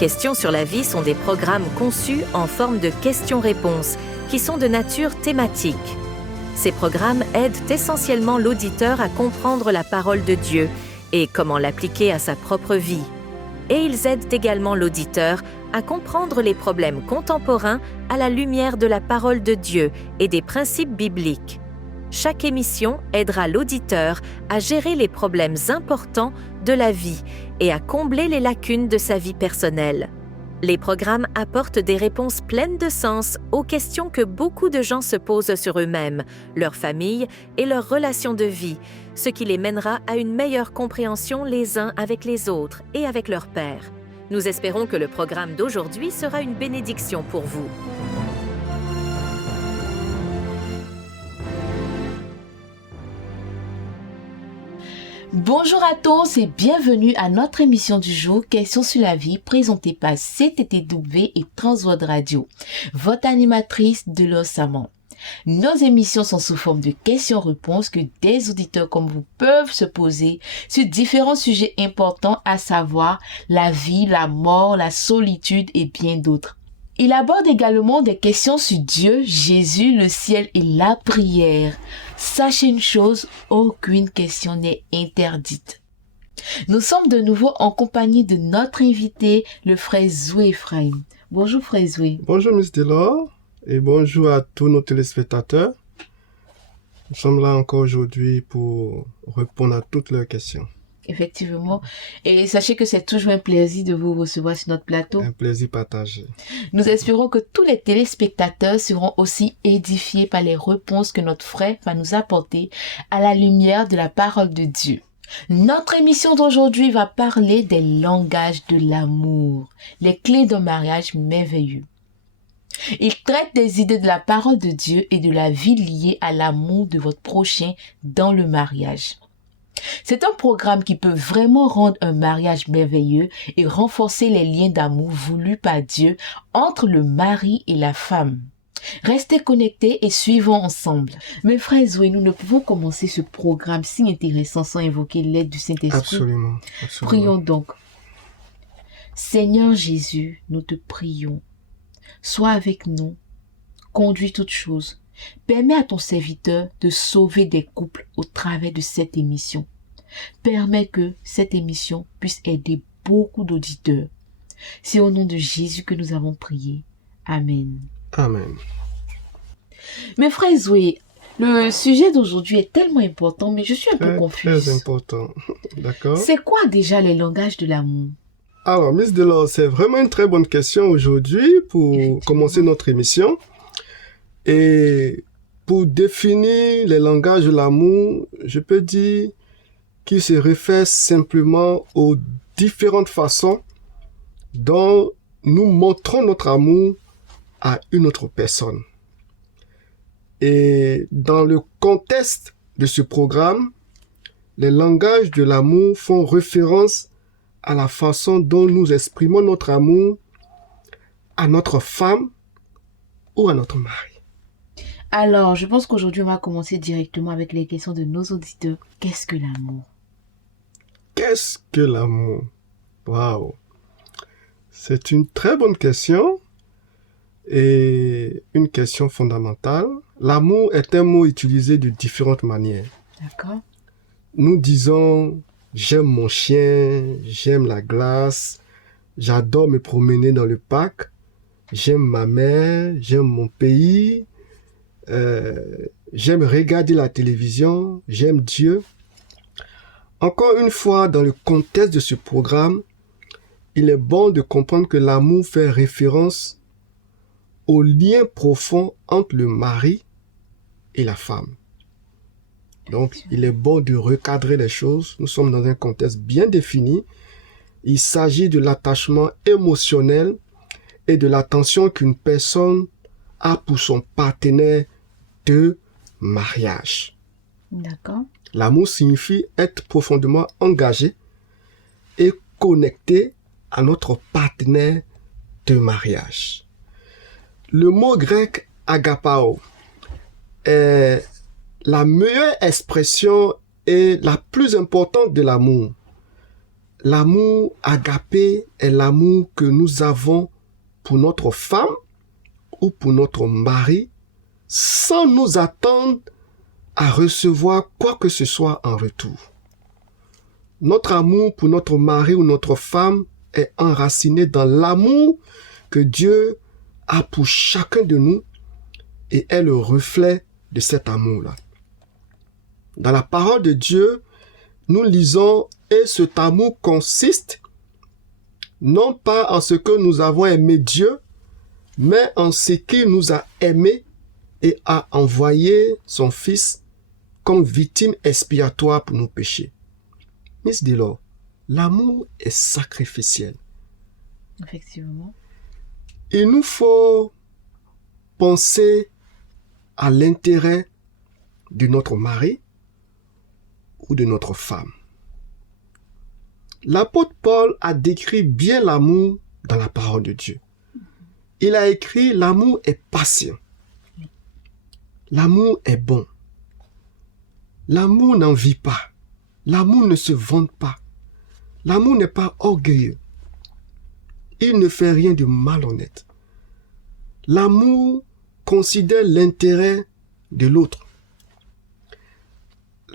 Questions sur la vie sont des programmes conçus en forme de questions-réponses qui sont de nature thématique. Ces programmes aident essentiellement l'auditeur à comprendre la parole de Dieu et comment l'appliquer à sa propre vie. Et ils aident également l'auditeur à comprendre les problèmes contemporains à la lumière de la parole de Dieu et des principes bibliques. Chaque émission aidera l'auditeur à gérer les problèmes importants de la vie et à combler les lacunes de sa vie personnelle. Les programmes apportent des réponses pleines de sens aux questions que beaucoup de gens se posent sur eux-mêmes, leur famille et leurs relations de vie, ce qui les mènera à une meilleure compréhension les uns avec les autres et avec leur Père. Nous espérons que le programme d'aujourd'hui sera une bénédiction pour vous. Bonjour à tous et bienvenue à notre émission du jour Questions sur la vie présentée par CTTW et Transworld Radio, votre animatrice de l'Ossaman. Nos émissions sont sous forme de questions-réponses que des auditeurs comme vous peuvent se poser sur différents sujets importants, à savoir la vie, la mort, la solitude et bien d'autres. Il aborde également des questions sur Dieu, Jésus, le ciel et la prière. Sachez une chose, aucune question n'est interdite. Nous sommes de nouveau en compagnie de notre invité, le frère Zoué Ephraim. Bonjour frère Zoué. Bonjour Miss Delors et bonjour à tous nos téléspectateurs. Nous sommes là encore aujourd'hui pour répondre à toutes leurs questions. Effectivement. Et sachez que c'est toujours un plaisir de vous recevoir sur notre plateau. Un plaisir partagé. Nous espérons que tous les téléspectateurs seront aussi édifiés par les réponses que notre frère va nous apporter à la lumière de la parole de Dieu. Notre émission d'aujourd'hui va parler des langages de l'amour, les clés d'un mariage merveilleux. Il traite des idées de la parole de Dieu et de la vie liée à l'amour de votre prochain dans le mariage. C'est un programme qui peut vraiment rendre un mariage merveilleux et renforcer les liens d'amour voulus par Dieu entre le mari et la femme. Restez connectés et suivons ensemble. Mes frères Zoué, nous ne pouvons commencer ce programme si intéressant sans invoquer l'aide du Saint-Esprit. Absolument. Prions donc. Seigneur Jésus, nous te prions. Sois avec nous. Conduis toutes choses. Permets à ton serviteur de sauver des couples au travers de cette émission. Permets que cette émission puisse aider beaucoup d'auditeurs. C'est au nom de Jésus que nous avons prié. Amen. Amen. Mes frères Zoué, le sujet d'aujourd'hui est tellement important, mais je suis un peu confuse. Très important. D'accord. C'est quoi déjà les langages de l'amour? Alors, Miss Delors, c'est vraiment une très bonne question aujourd'hui pour commencer notre émission. Et pour définir les langages de l'amour, je peux dire qu'il se réfère simplement aux différentes façons dont nous montrons notre amour à une autre personne. Et dans le contexte de ce programme, les langages de l'amour font référence à la façon dont nous exprimons notre amour à notre femme ou à notre mari. Alors, je pense qu'aujourd'hui, on va commencer directement avec les questions de nos auditeurs. Qu'est-ce que l'amour? Qu'est-ce que l'amour? Waouh! C'est une très bonne question et une question fondamentale. L'amour est un mot utilisé de différentes manières. D'accord. Nous disons « j'aime mon chien »,« j'aime la glace »,« j'adore me promener dans le parc »,« j'aime ma mère »,« j'aime mon pays », j'aime regarder la télévision, j'aime Dieu. Encore une fois, dans le contexte de ce programme, il est bon de comprendre que l'amour fait référence au lien profond entre le mari et la femme. Donc, il est bon de recadrer les choses. Nous sommes dans un contexte bien défini. Il s'agit de l'attachement émotionnel et de l'attention qu'une personne a pour son partenaire de mariage. D'accord. L'amour signifie être profondément engagé et connecté à notre partenaire de mariage. Le mot grec agapao est la meilleure expression et la plus importante de l'amour. l'amour agapé est l'amour que nous avons pour notre femme ou pour notre mari sans nous attendre à recevoir quoi que ce soit en retour. Notre amour pour notre mari ou notre femme est enraciné dans l'amour que Dieu a pour chacun de nous et est le reflet de cet amour-là. Dans la parole de Dieu, nous lisons « Et cet amour consiste non pas en ce que nous avons aimé Dieu, mais en ce qu'il nous a aimés et a envoyé son Fils comme victime expiatoire pour nos péchés. » Miss Delors, l'amour est sacrificiel. Effectivement. Il nous faut penser à l'intérêt de notre mari ou de notre femme. L'apôtre Paul a décrit bien l'amour dans la parole de Dieu. Il a écrit « L'amour est patient. L'amour est bon. L'amour n'envie pas. L'amour ne se vante pas. L'amour n'est pas orgueilleux. Il ne fait rien de malhonnête. L'amour considère l'intérêt de l'autre.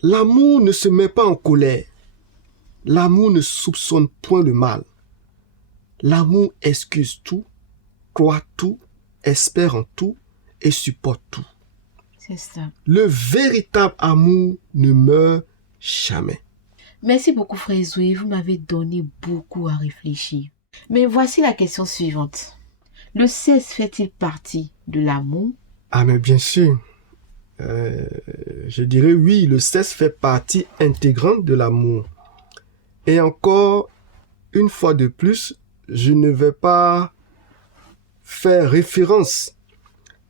L'amour ne se met pas en colère. L'amour ne soupçonne point le mal. L'amour excuse tout, croit tout, espère en tout et supporte tout. C'est ça. Le véritable amour ne meurt jamais. Merci beaucoup, Frère Zoé. Vous m'avez donné beaucoup à réfléchir. Mais voici la question suivante. Le sexe fait-il partie de l'amour? Ah, mais bien sûr. Je dirais oui, le sexe fait partie intégrante de l'amour. Et encore, une fois de plus, je ne vais pas faire référence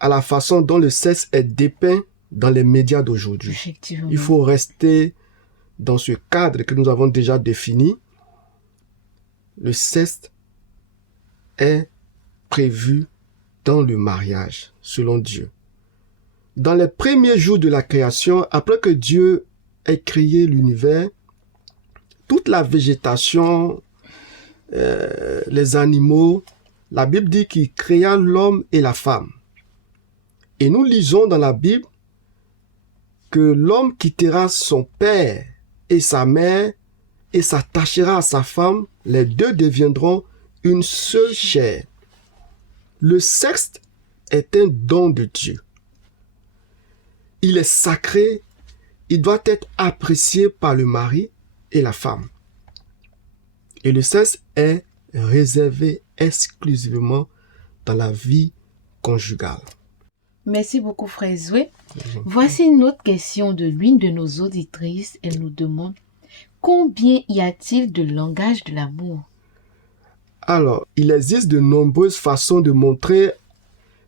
à la façon dont le sexe est dépeint dans les médias d'aujourd'hui. Effectivement. Il faut rester dans ce cadre que nous avons déjà défini. Le sexe est prévu dans le mariage, selon Dieu. Dans les premiers jours de la création, après que Dieu ait créé l'univers, toute la végétation, les animaux, la Bible dit qu'il créa l'homme et la femme. Et nous lisons dans la Bible que l'homme quittera son père et sa mère et s'attachera à sa femme, les deux deviendront une seule chair. Le sexe est un don de Dieu. Il est sacré, il doit être apprécié par le mari et la femme. Et le sexe est réservé exclusivement dans la vie conjugale. Merci beaucoup, Frère Zoé. Voici une autre question de l'une de nos auditrices. Elle nous demande combien y a-t-il de langage de l'amour? Alors, il existe de nombreuses façons de montrer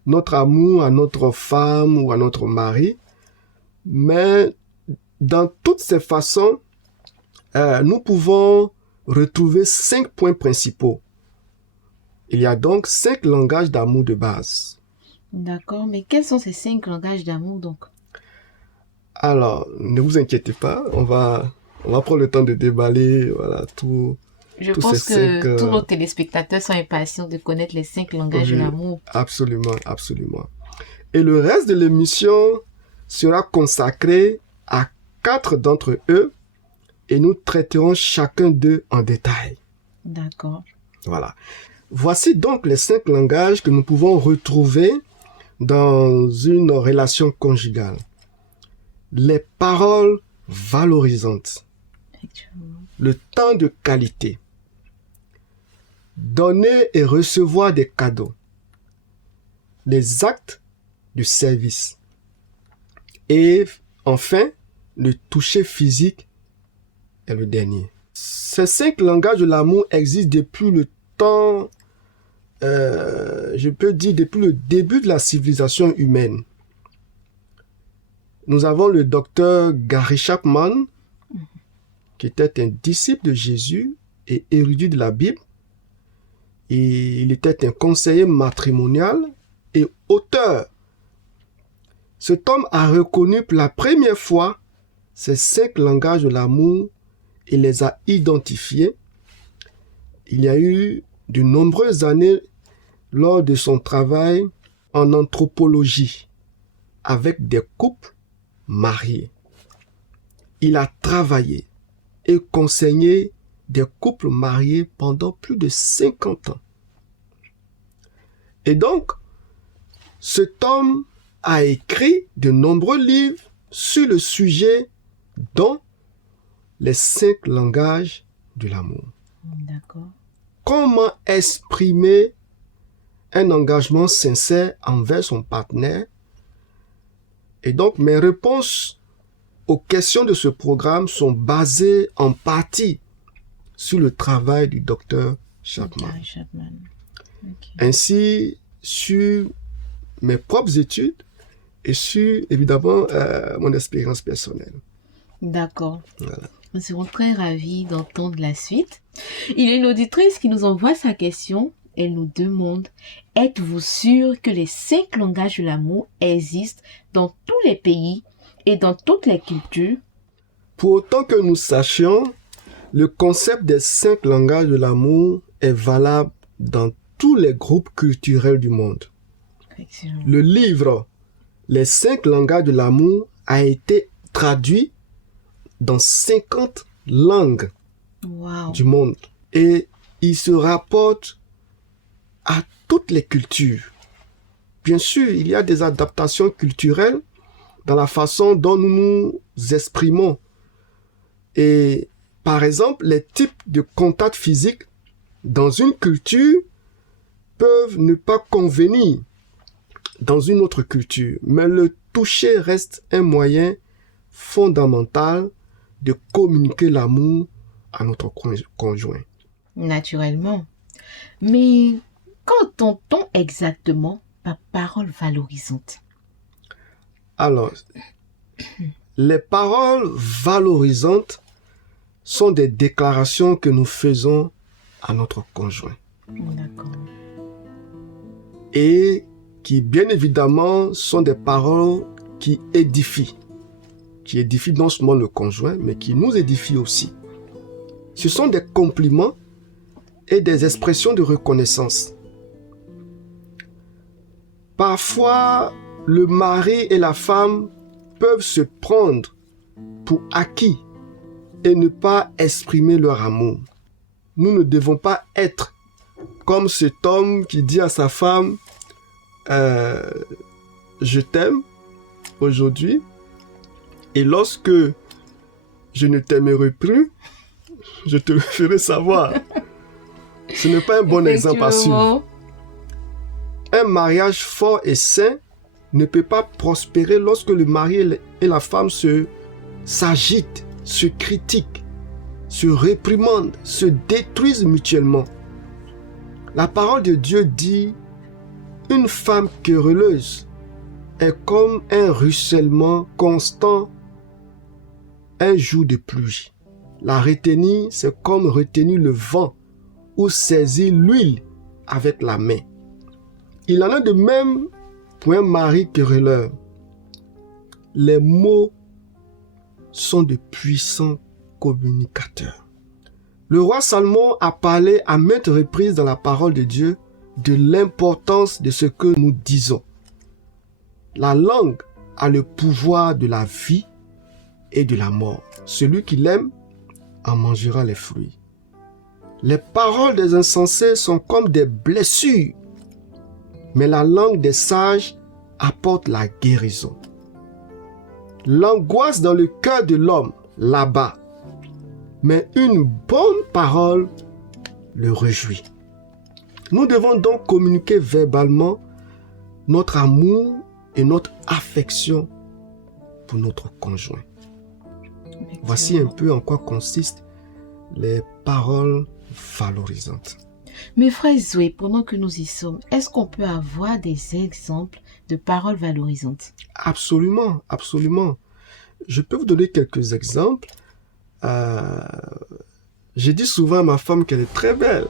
notre amour à notre femme ou à notre mari, mais dans toutes ces façons, nous pouvons retrouver 5 points principaux. Il y a donc 5 langages d'amour de base. D'accord, mais quels sont ces 5 langages d'amour donc? Alors, ne vous inquiétez pas, on va prendre le temps de déballer, voilà, tout. Je tous pense ces que 5, tous nos téléspectateurs sont impatients de connaître les 5 langages de oui, l'amour. absolument, absolument. Et le reste de l'émission sera consacré à 4 d'entre eux et nous traiterons chacun d'eux en détail. D'accord. Voilà. Voici donc les 5 langages que nous pouvons retrouver dans une relation conjugale. Les paroles valorisantes. Effectivement. Le temps de qualité. Donner et recevoir des cadeaux. Les actes de service. Et enfin, le toucher physique est le dernier. Ces 5 langages de l'amour existent depuis le temps, je peux dire depuis le début de la civilisation humaine. Nous avons le docteur Gary Chapman, qui était un disciple de Jésus et érudit de la Bible. Et il était un conseiller matrimonial et auteur. Cet homme a reconnu pour la première fois ces 5 langages de l'amour et les a identifiés. il y a eu de nombreuses années lors de son travail en anthropologie avec des couples mariés. Il a travaillé et conseillé des couples mariés pendant plus de 50 ans. Et donc, cet homme a écrit de nombreux livres sur le sujet, dont les 5 langages de l'amour. D'accord. Comment exprimer un engagement sincère envers son partenaire? Et donc, mes réponses aux questions de ce programme sont basées en partie sur le travail du docteur Chapman. Gary Chapman. Ok. Ainsi, sur mes propres études et sur, évidemment, mon expérience personnelle. D'accord. Voilà. Nous serons très ravis d'entendre la suite. Il y a une auditrice qui nous envoie sa question. Elle nous demande, êtes-vous sûr que les 5 langages de l'amour existent dans tous les pays et dans toutes les cultures? Pour autant que nous sachions, le concept des 5 langages de l'amour est valable dans tous les groupes culturels du monde. Effectivement. Le livre Les 5 langages de l'amour a été traduit dans 50 langues Wow. du monde et il se rapporte à toutes les cultures. Bien sûr, il y a des adaptations culturelles dans la façon dont nous nous exprimons. Et par exemple, les types de contact physique dans une culture peuvent ne pas convenir dans une autre culture, mais le toucher reste un moyen fondamental de communiquer l'amour à notre conjoint. Naturellement. Mais qu'entend-on exactement par parole valorisante? Alors, les paroles valorisantes sont des déclarations que nous faisons à notre conjoint D'accord. et qui, bien évidemment, sont des paroles qui édifient non seulement le conjoint, mais qui nous édifient aussi. Ce sont des compliments et des expressions de reconnaissance. Parfois, le mari et la femme peuvent se prendre pour acquis et ne pas exprimer leur amour. Nous ne devons pas être comme cet homme qui dit à sa femme je t'aime aujourd'hui et lorsque je ne t'aimerai plus, je te le ferai savoir. Ce n'est pas un bon exemple à suivre. Un mariage fort et sain ne peut pas prospérer lorsque le mari et la femme s'agitent, se critiquent, se réprimandent, se détruisent mutuellement. La parole de Dieu dit: une femme querelleuse est comme un ruissellement constant un jour de pluie. La retenir, c'est comme retenir le vent ou saisir l'huile avec la main. Il en est de même pour un mari querelleur. Les mots sont de puissants communicateurs. Le roi Salomon a parlé à maintes reprises dans la parole de Dieu de l'importance de ce que nous disons. La langue a le pouvoir de la vie et de la mort. Celui qui l'aime en mangera les fruits. Les paroles des insensés sont comme des blessures, mais la langue des sages apporte la guérison. L'angoisse dans le cœur de l'homme l'abat, mais une bonne parole le réjouit. Nous devons donc communiquer verbalement notre amour et notre affection pour notre conjoint. Voici un peu en quoi consistent les paroles valorisantes. Mais frère Zoé, pendant que nous y sommes, est-ce qu'on peut avoir des exemples de paroles valorisantes? Absolument, absolument. Je peux vous donner quelques exemples. Je dis souvent à ma femme qu'elle est très belle.